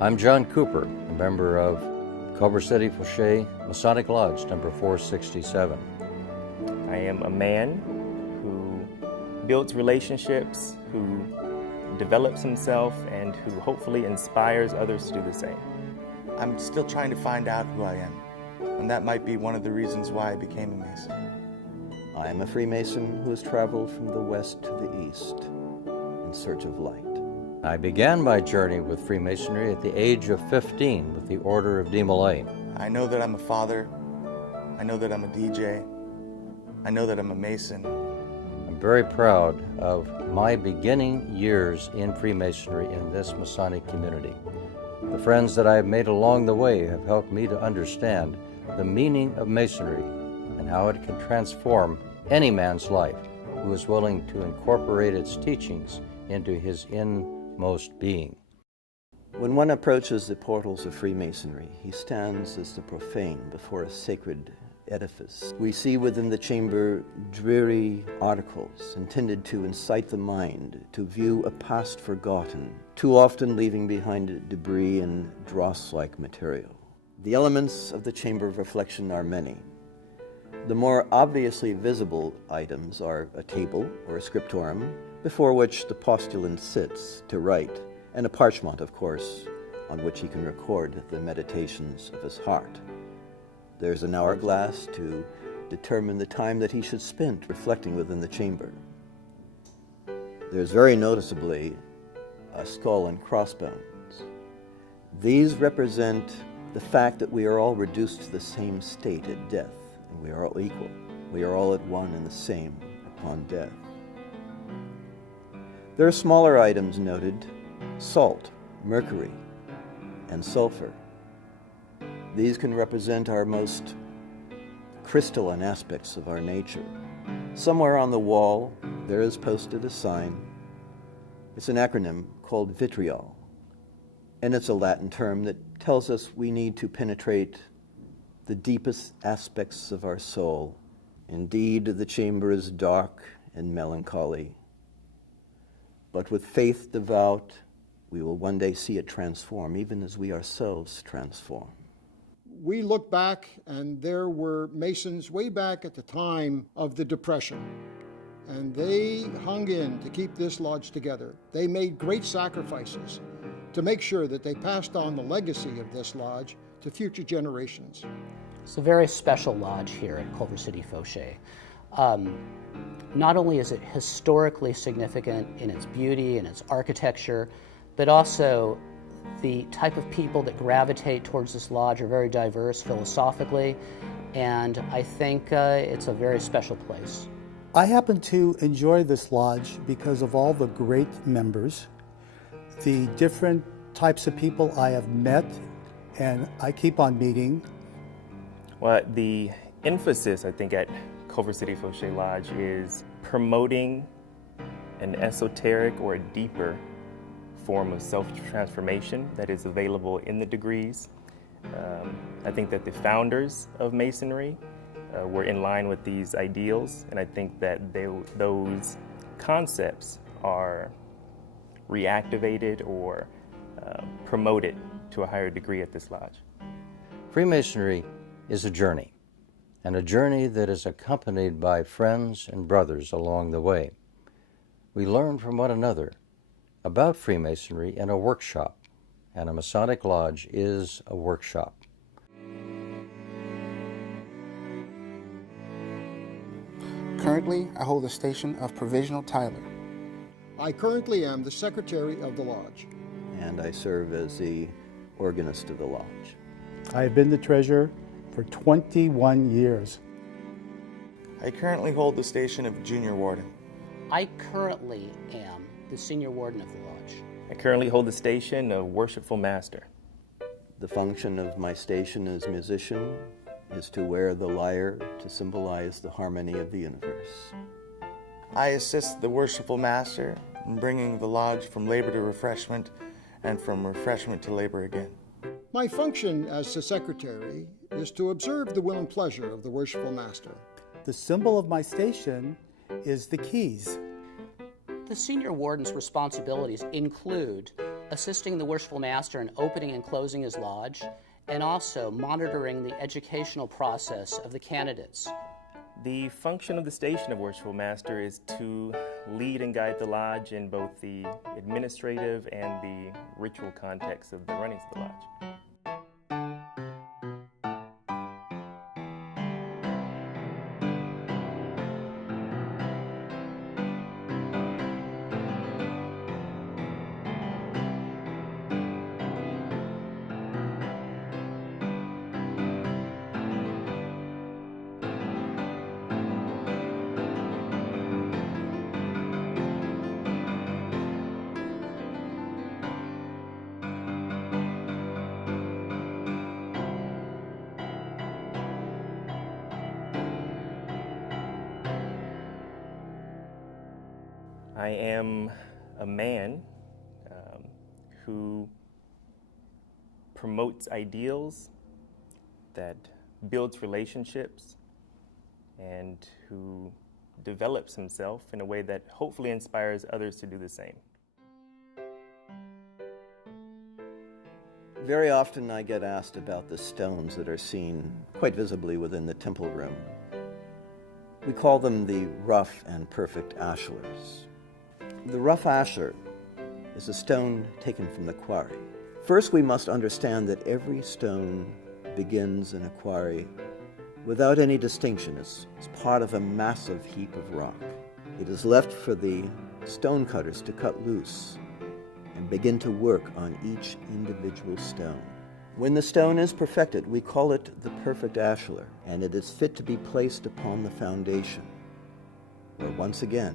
I'm John Cooper, a member of Culver City Foshay Masonic Lodge, number 467. I am a man who builds relationships, who develops himself, and who hopefully inspires others to do the same. I'm still trying to find out who I am, and that might be one of the reasons why I became a Mason. I am a Freemason who has traveled from the west to the east in search of light. I began my journey with Freemasonry at the age of 15 with the Order of Demolay. I know that I'm a father. I know that I'm a DJ. I know that I'm a Mason. I'm very proud of my beginning years in Freemasonry in this Masonic community. The friends that I have made along the way have helped me to understand the meaning of Masonry and how it can transform any man's life who is willing to incorporate its teachings into his inmost being. When one approaches the portals of Freemasonry, he stands as the profane before a sacred edifice. We see within the chamber dreary articles intended to incite the mind to view a past forgotten, too often leaving behind it debris and dross-like material. The elements of the chamber of reflection are many. The more obviously visible items are a table or a scriptorium, before which the postulant sits to write, and a parchment, of course, on which he can record the meditations of his heart. There's an hourglass to determine the time that he should spend reflecting within the chamber. There's very noticeably a skull and crossbones. These represent the fact that we are all reduced to the same state at death, and we are all equal. We are all at one and the same upon death. There are smaller items noted: salt, mercury, and sulfur. These can represent our most crystalline aspects of our nature. Somewhere on the wall, there is posted a sign. It's an acronym called vitriol, and it's a Latin term that tells us we need to penetrate the deepest aspects of our soul. Indeed, the chamber is dark and melancholy, but with faith devout, we will one day see it transform, even as we ourselves transform. We look back, and there were Masons way back at the time of the Depression, and they hung in to keep this lodge together. They made great sacrifices to make sure that they passed on the legacy of this lodge to future generations. It's a very special lodge here at Culver City Foshay. Not only is it historically significant in its beauty and its architecture, but also the type of people that gravitate towards this lodge are very diverse philosophically, and I think it's a very special place. I happen to enjoy this lodge because of all the great members, the different types of people I have met and I keep on meeting. Well, the emphasis, I think, at Culver City Foshay Lodge is promoting an esoteric or a deeper form of self-transformation that is available in the degrees. I think that the founders of Masonry were in line with these ideals, and I think that those concepts are reactivated or promoted to a higher degree at this lodge. Freemasonry is a journey, and a journey that is accompanied by friends and brothers along the way. We learn from one another about Freemasonry in a workshop, and a Masonic lodge is a workshop. Currently, I hold the station of Provisional Tyler. I currently am the secretary of the lodge. And I serve as the organist of the lodge. I have been the treasurer for 21 years. I currently hold the station of Junior Warden. I currently am the senior warden of the lodge. I currently hold the station of Worshipful Master. The function of my station as musician is to wear the lyre to symbolize the harmony of the universe. I assist the Worshipful Master in bringing the lodge from labor to refreshment and from refreshment to labor again. My function as the secretary is to observe the will and pleasure of the Worshipful Master. The symbol of my station is the keys. The senior warden's responsibilities include assisting the Worshipful Master in opening and closing his lodge, and also monitoring the educational process of the candidates. The function of the station of Worshipful Master is to lead and guide the lodge in both the administrative and the ritual context of the runnings of the lodge. I am a man who promotes ideals, that builds relationships, and who develops himself in a way that hopefully inspires others to do the same. Very often I get asked about the stones that are seen quite visibly within the temple room. We call them the rough and perfect ashlars. The rough ashlar is a stone taken from the quarry. First, we must understand that every stone begins in a quarry without any distinction. It's part of a massive heap of rock. It is left for the stone cutters to cut loose and begin to work on each individual stone. When the stone is perfected, we call it the perfect ashlar, and it is fit to be placed upon the foundation, where once again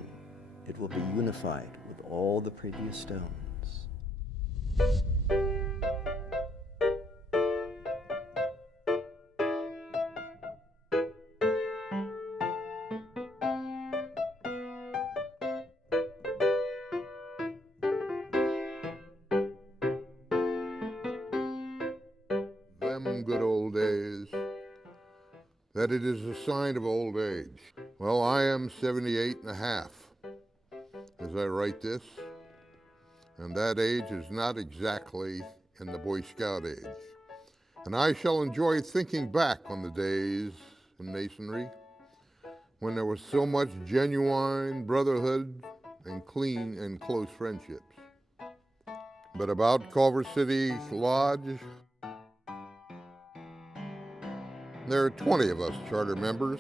it will be unified with all the previous stones. Them good old days, that it is a sign of old age. Well, I am 78 and a half as I write this, and that age is not exactly in the Boy Scout age. And I shall enjoy thinking back on the days in Masonry when there was so much genuine brotherhood and clean and close friendships. But about Culver City Lodge, there are 20 of us charter members,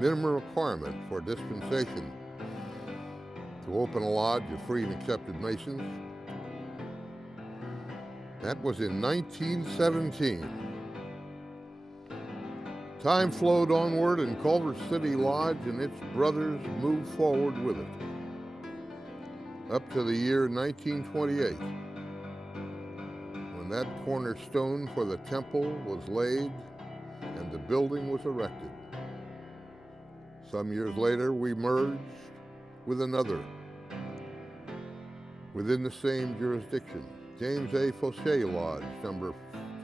minimum requirement for dispensation to open a lodge of free and accepted Masons. That was in 1917. Time flowed onward and Culver City Lodge and its brothers moved forward with it, up to the year 1928, when that cornerstone for the temple was laid and the building was erected. Some years later, we merged with another within the same jurisdiction, James A. Foshay Lodge, number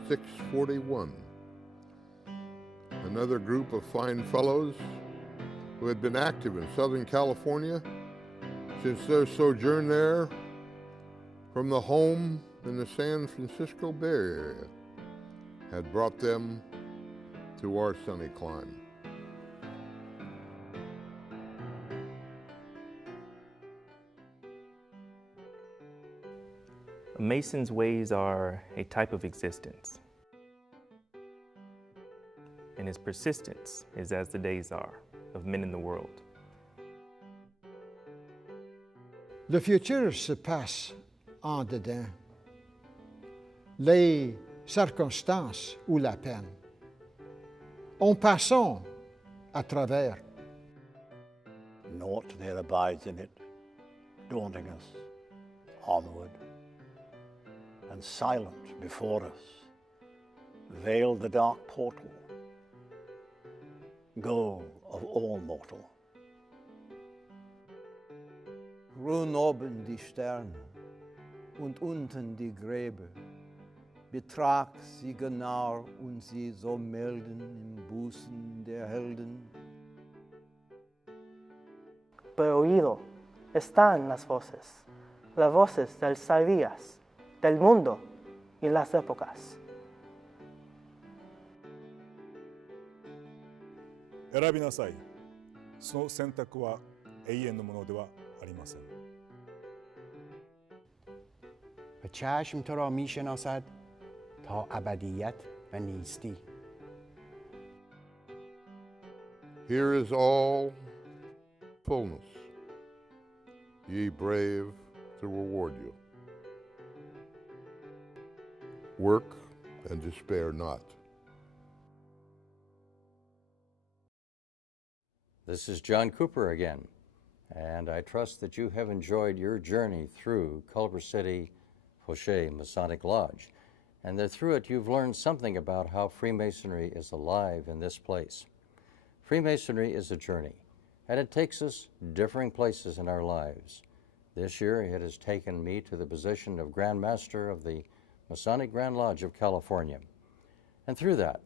641. Another group of fine fellows who had been active in Southern California since their sojourn there from the home in the San Francisco Bay Area had brought them to our sunny clime. A Mason's ways are a type of existence, and his persistence is as the days are of men in the world. Le futur se passe en dedans. Les circonstances ou la peine. En passant à travers. Naught there abides in it, daunting us onward, and silent before us, veiled the dark portal, goal of all mortal. Ruhen oben die Sterne und unten die Gräber. Betrag sie genau und sie so melden im Busen der Helden. Pero oído están las voces del Salvías, del mundo y las épocas. 選びなさい。その選択は永遠のものではありません。و چشم تو را می شناسد تا ابدیت و نیستی. Here is all fullness. Ye brave to reward you. Work and despair not. This is John Cooper again, and I trust that you have enjoyed your journey through Culver City Foshay Masonic Lodge, and that through it you've learned something about how Freemasonry is alive in this place. Freemasonry is a journey, and it takes us differing places in our lives. This year it has taken me to the position of Grand Master of the Masonic Grand Lodge of California, and through that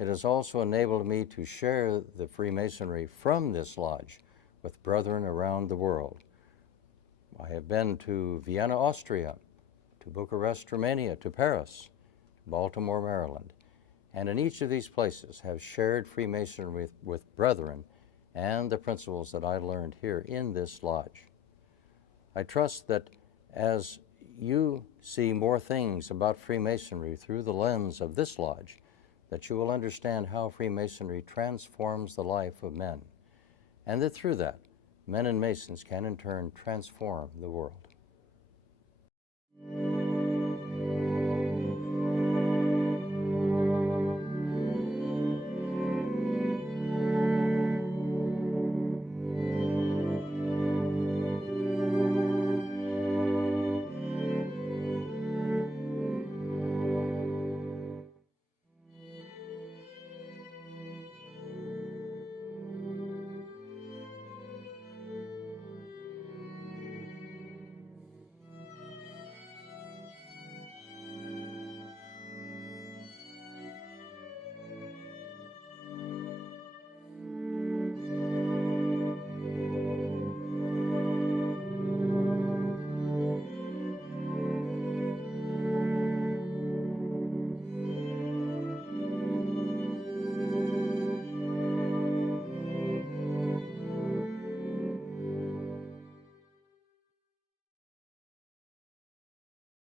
it has also enabled me to share the Freemasonry from this lodge with brethren around the world. I have been to Vienna, Austria, to Bucharest, Romania, to Paris, Baltimore, Maryland, and in each of these places have shared Freemasonry with brethren and the principles that I learned here in this lodge. I trust that as you see more things about Freemasonry through the lens of this lodge, that you will understand how Freemasonry transforms the life of men, and that through that, men and Masons can in turn transform the world.